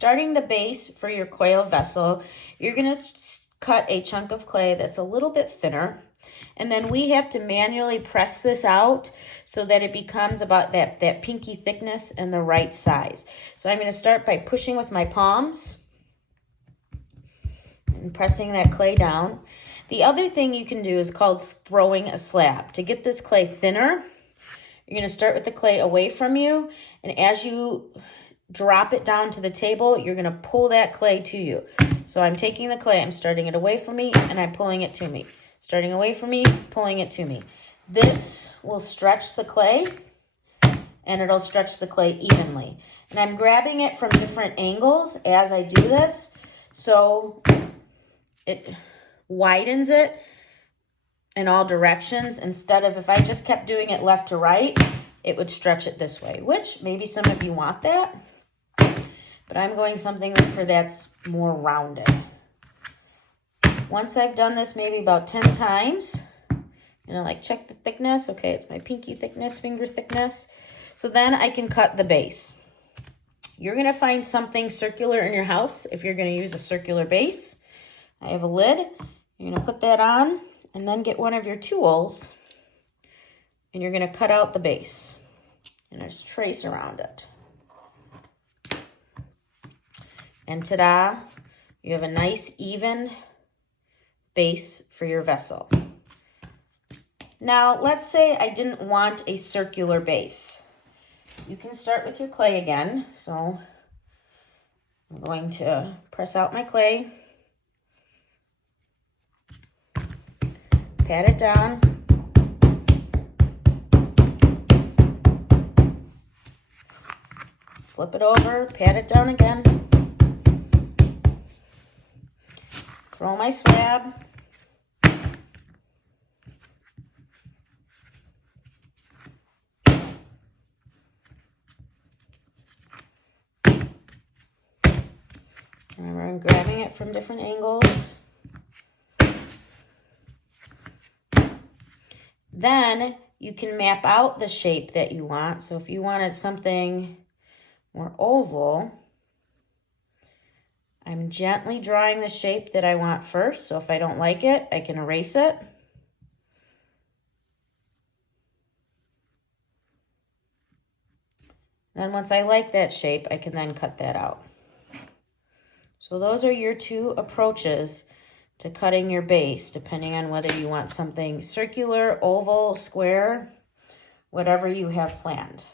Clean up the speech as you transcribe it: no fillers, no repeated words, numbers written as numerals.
starting the base for your quail vessel, you're going to cut a chunk of clay that's a little bit thinner. And then we have to manually press this out so that it becomes about that pinky thickness and the right size. So I'm going to start by pushing with my palms and pressing that clay down. The other thing you can do is called throwing a slab. To get this clay thinner, you're going to start with the clay away from you, and as you drop it down to the table, you're going to pull that clay to you. So I'm taking the clay, I'm starting it away from me, and I'm pulling it to me. Starting away from me, pulling it to me. This will stretch the clay, and it'll stretch the clay evenly. And I'm grabbing it from different angles as I do this, so it widens it in all directions, instead of, if I just kept doing it left to right, it would stretch it this way, which maybe some of you want that, but I'm going something for that's more rounded. Once I've done this maybe about 10 times, like check the thickness. Okay, it's my pinky thickness, finger thickness. So then I can cut the base. You're gonna find something circular in your house if you're gonna use a circular base. I have a lid. You're gonna put that on and then get one of your tools and you're gonna cut out the base and just trace around it. And ta-da, you have a nice even base for your vessel. Now, let's say I didn't want a circular base. You can start with your clay again. So I'm going to press out my clay, pat it down, flip it over, pat it down again, throw my slab, remember, I'm grabbing it from different angles. Then you can map out the shape that you want. So if you wanted something more oval, I'm gently drawing the shape that I want first. So if I don't like it, I can erase it. Then once I like that shape, I can then cut that out. So those are your two approaches to cutting your base, depending on whether you want something circular, oval, square, whatever you have planned.